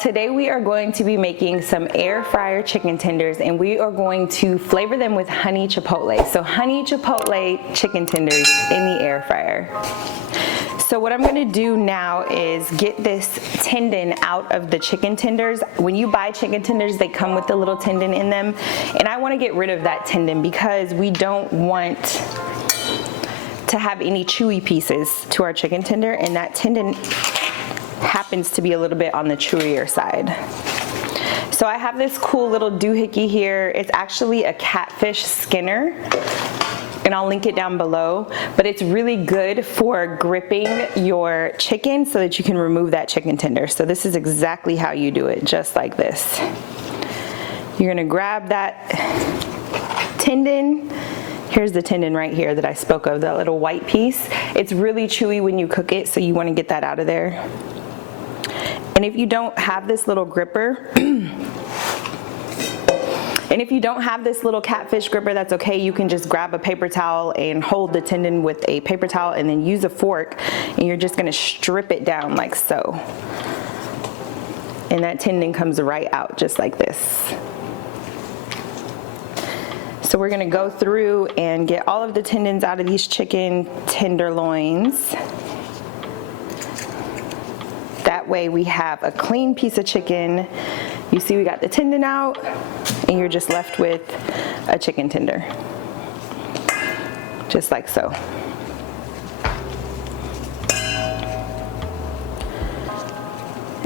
Today we are going to be making some air fryer chicken tenders, and we are going to flavor them with honey chipotle. So honey chipotle chicken tenders in the air fryer. So what I'm gonna do now is get this tendon out of the chicken tenders. When you buy chicken tenders, they come with the little tendon in them, and I wanna get rid of that tendon because we don't want to have any chewy pieces to our chicken tender, and that tendon happens to be a little bit on the chewier side. So I have this cool little doohickey here. It's actually a catfish skinner, and I'll link it down below, but it's really good for gripping your chicken so that you can remove that chicken tender. So this is exactly how you do it, just like this. You're gonna grab that tendon. Here's the tendon right here that I spoke of, that little white piece. It's really chewy when you cook it, so you wanna get that out of there. And if you don't have this little gripper, and if you don't have this little catfish gripper, that's okay. You can just grab a paper towel and hold the tendon with a paper towel and then use a fork, and you're just gonna strip it down like so. And that tendon comes right out just like this. So we're gonna go through and get all of the tendons out of these chicken tenderloins. That way we have a clean piece of chicken. You see we got the tendon out, and you're just left with a chicken tender. Just like so.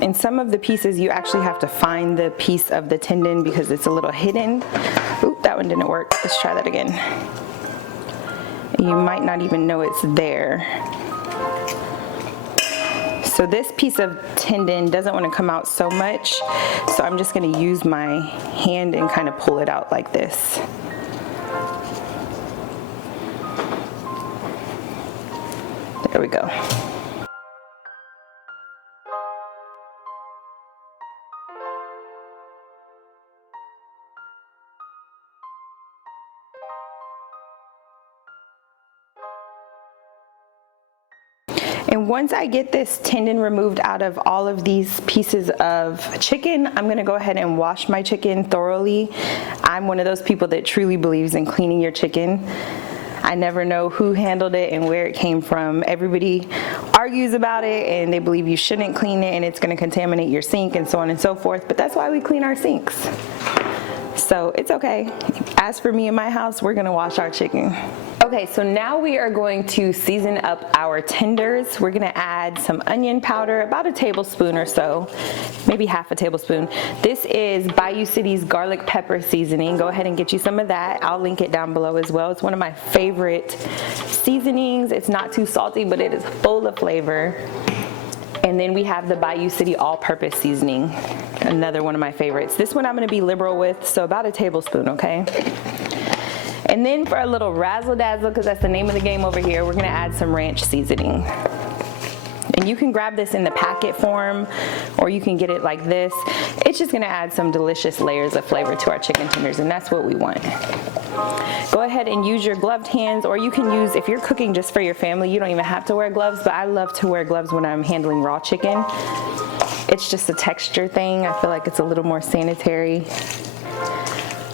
In some of the pieces you actually have to find the piece of the tendon because it's a little hidden. Oop, that one didn't work. Let's try that again. You might not even know it's there. So this piece of tendon doesn't want to come out so much, so I'm just going to use my hand and kind of pull it out like this. There we go. And once I get this tendon removed out of all of these pieces of chicken, I'm gonna go ahead and wash my chicken thoroughly. I'm one of those people that truly believes in cleaning your chicken. I never know who handled it and where it came from. Everybody argues about it and they believe you shouldn't clean it and it's gonna contaminate your sink and so on and so forth, but that's why we clean our sinks. So it's okay. As for me and my house, we're gonna wash our chicken. Okay, so now we are going to season up our tenders. We're gonna add some onion powder, about a tablespoon or so, maybe half a tablespoon. This is Bayou City's garlic pepper seasoning. Go ahead and get you some of that. I'll link it down below as well. It's one of my favorite seasonings. It's not too salty, but it is full of flavor. And then we have the Bayou City all-purpose seasoning, another one of my favorites. This one I'm gonna be liberal with, so about a tablespoon, okay? And then for a little razzle-dazzle, because that's the name of the game over here, we're gonna add some ranch seasoning. And you can grab this in the packet form, or you can get it like this. It's just gonna add some delicious layers of flavor to our chicken tenders, and that's what we want. Go ahead and use your gloved hands, or you can use, if you're cooking just for your family, you don't even have to wear gloves, but I love to wear gloves when I'm handling raw chicken. It's just a texture thing. I feel like it's a little more sanitary.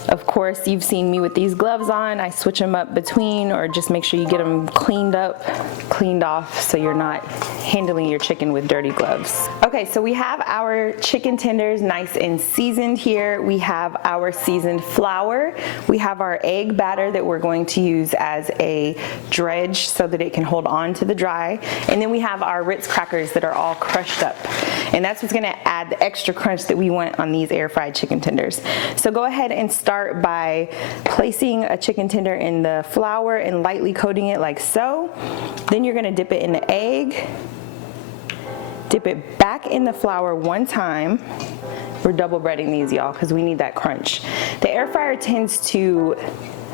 Of course, you've seen me with these gloves on. I switch them up between, or just make sure you get them cleaned up, cleaned off, so you're not handling your chicken with dirty gloves. Okay, so we have our chicken tenders nice and seasoned here. We have our seasoned flour. We have our egg batter that we're going to use as a dredge so that it can hold on to the dry. And then we have our Ritz crackers that are all crushed up. And that's what's gonna add the extra crunch that we want on these air fried chicken tenders. So go ahead and start by placing a chicken tender in the flour and lightly coating it like so. Then you're gonna dip it in the egg, dip it back in the flour one time. We're double breading these, y'all, because we need that crunch. The air fryer tends to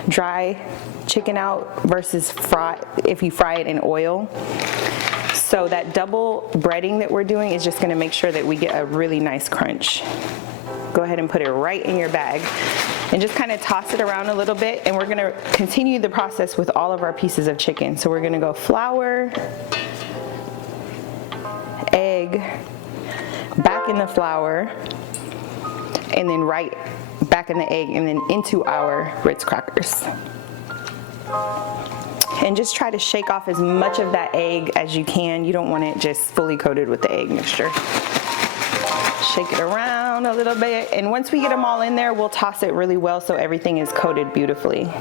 dry chicken out versus fry if you fry it in oil. So that double breading that we're doing is just gonna make sure that we get a really nice crunch. Go ahead and put it right in your bag and just kind of toss it around a little bit, and we're gonna continue the process with all of our pieces of chicken. So we're gonna go flour, egg, back in the flour, and then right back in the egg, and then into our Ritz crackers. And just try to shake off as much of that egg as you can. You don't want it just fully coated with the egg mixture. Shake it around a little bit, and once we get them all in there, we'll toss it really well so everything is coated beautifully.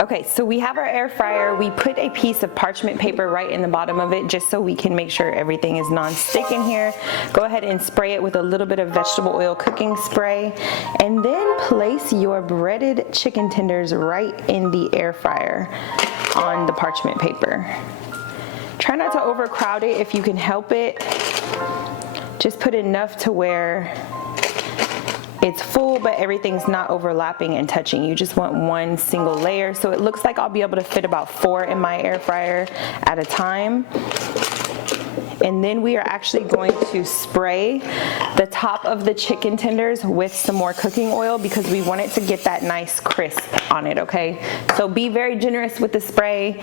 Okay, so we have our air fryer. We put a piece of parchment paper right in the bottom of it just so we can make sure everything is non-stick in here. Go ahead and spray it with a little bit of vegetable oil cooking spray, and then place your breaded chicken tenders right in the air fryer on the parchment paper. Try not to overcrowd it if you can help it. Just put enough to where it's full, but everything's not overlapping and touching. You just want one single layer. So it looks like I'll be able to fit about 4 in my air fryer at a time. And then we are actually going to spray the top of the chicken tenders with some more cooking oil because we want it to get that nice crisp on it, okay? So be very generous with the spray.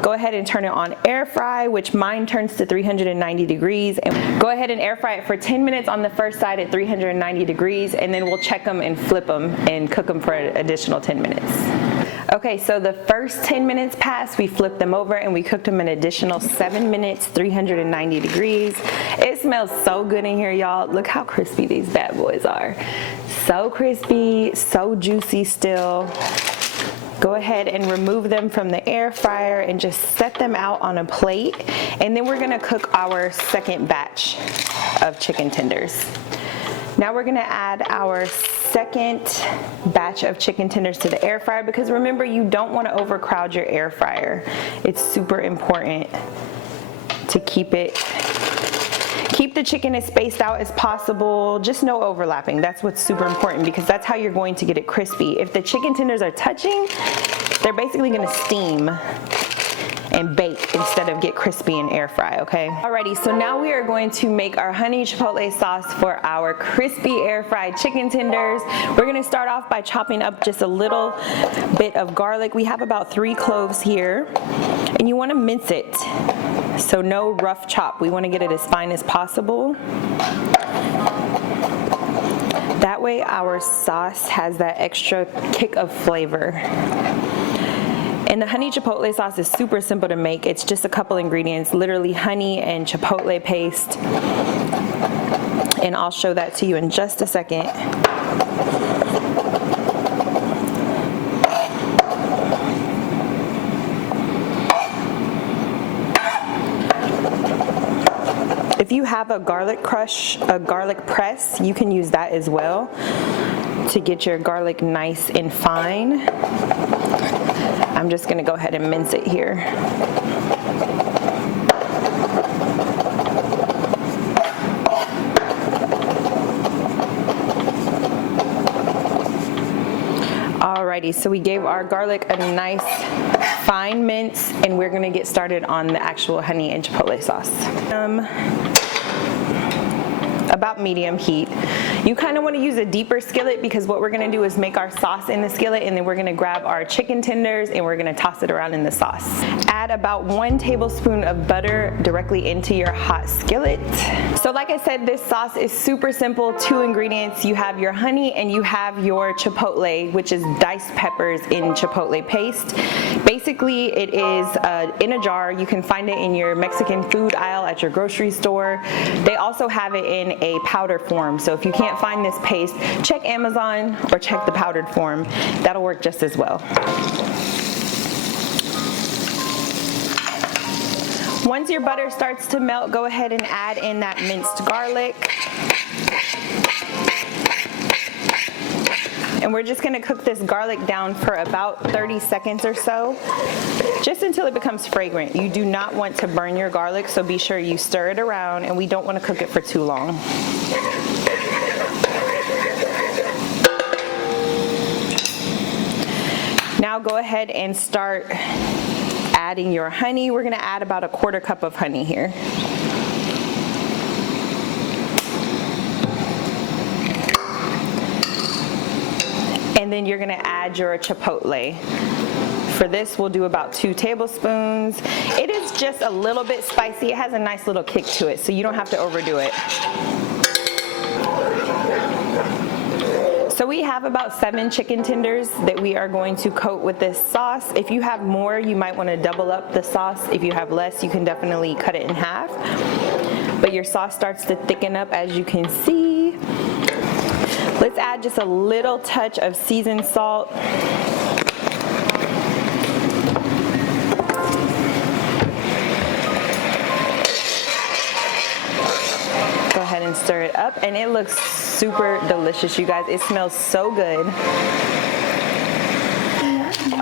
Go ahead and turn it on air fry, which mine turns to 390 degrees. And go ahead and air fry it for 10 minutes on the first side at 390 degrees, and then we'll check them and flip them and cook them for an additional 10 minutes. Okay, so the first 10 minutes passed, we flipped them over and we cooked them an additional 7 minutes, 390 degrees. It smells so good in here, y'all. Look how crispy these bad boys are. So crispy, so juicy still. Go ahead and remove them from the air fryer and just set them out on a plate. And then we're gonna cook our second batch of chicken tenders. Now we're gonna add our second batch of chicken tenders to the air fryer because remember, you don't wanna overcrowd your air fryer. It's super important to keep the chicken as spaced out as possible, just no overlapping. That's what's super important because that's how you're going to get it crispy. If the chicken tenders are touching, they're basically gonna steam and bake instead of get crispy and air fry, okay? Alrighty, so now we are going to make our honey chipotle sauce for our crispy air fried chicken tenders. We're gonna start off by chopping up just a little bit of garlic. We have about 3 cloves here, and you wanna mince it. So no rough chop. We wanna get it as fine as possible. That way our sauce has that extra kick of flavor. And the honey chipotle sauce is super simple to make. It's just a couple ingredients, literally honey and chipotle paste. And I'll show that to you in just a second. If you have a garlic press, you can use that as well to get your garlic nice and fine. I'm just gonna go ahead and mince it here. Alrighty, so we gave our garlic a nice fine mince, and we're gonna get about medium heat. You kind of want to use a deeper skillet because what we're going to do is make our sauce in the skillet, and then we're going to grab our chicken tenders and we're going to toss it around in the sauce. Add about 1 tablespoon of butter directly into your hot skillet. So like I said, this sauce is super simple. 2 ingredients. You have your honey and you have your chipotle, which is diced peppers in chipotle paste. Basically, it is in a jar. You can find it in your Mexican food aisle at your grocery store. They also have it in a powder form. So if you can't find this paste, check Amazon or check the powdered form. That'll work just as well. Once your butter starts to melt, go ahead and add in that minced garlic. And we're just gonna cook this garlic down for about 30 seconds or so, just until it becomes fragrant. You do not want to burn your garlic, so be sure you stir it around, and we don't wanna cook it for too long. Now go ahead and start adding your honey. We're gonna add about 1/4 cup of honey here. And then you're gonna add your chipotle. For this, we'll do about 2 tablespoons. It is just a little bit spicy. It has a nice little kick to it, so you don't have to overdo it. So we have about 7 chicken tenders that we are going to coat with this sauce. If you have more, you might want to double up the sauce. If you have less, you can definitely cut it in half. But your sauce starts to thicken up, as you can see. Let's add just a little touch of seasoned salt. Go ahead and stir it up, and it looks super delicious, you guys. It smells so good.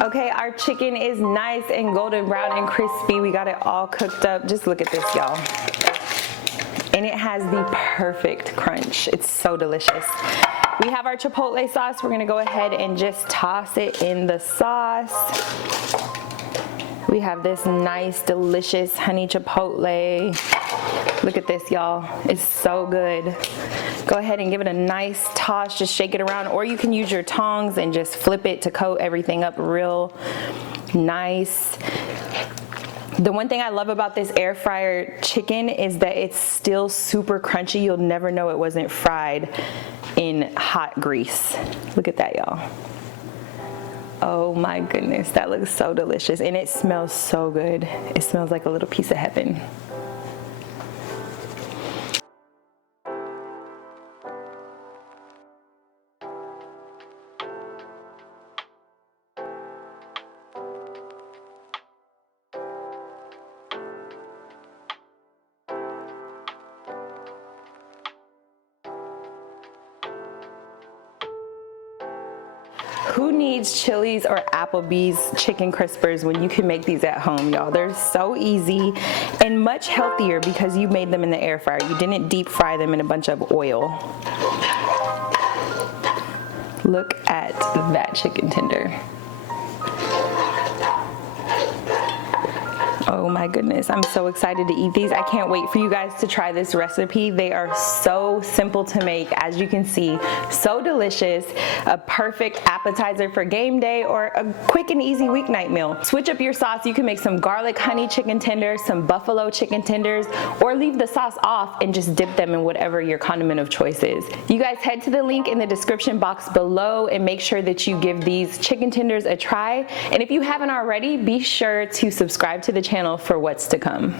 Okay, our chicken is nice and golden brown and crispy. We got it all cooked up. Just look at this, y'all. And it has the perfect crunch. It's so delicious. We have our chipotle sauce. We're gonna go ahead and just toss it in the sauce. We have this nice, delicious honey chipotle. Look at this, y'all. It's so good. Go ahead and give it a nice toss. Just shake it around, or you can use your tongs and just flip it to coat everything up real nice. The one thing I love about this air fryer chicken is that it's still super crunchy. You'll never know it wasn't fried in hot grease. Look at that, y'all. Oh my goodness, that looks so delicious, and it smells so good. It smells like a little piece of heaven. Who needs Chili's or Applebee's chicken crispers when you can make these at home, y'all? They're so easy and much healthier because you made them in the air fryer. You didn't deep fry them in a bunch of oil. Look at that chicken tender. Oh my goodness, I'm so excited to eat these. I can't wait for you guys to try this recipe. They are so simple to make, as you can see, so delicious, a perfect appetizer for game day or a quick and easy weeknight meal. Switch up your sauce. You can make some garlic honey chicken tenders, some buffalo chicken tenders, or leave the sauce off and just dip them in whatever your condiment of choice is. You guys head to the link in the description box below and make sure that you give these chicken tenders a try. And if you haven't already, be sure to subscribe to the channel for what's to come.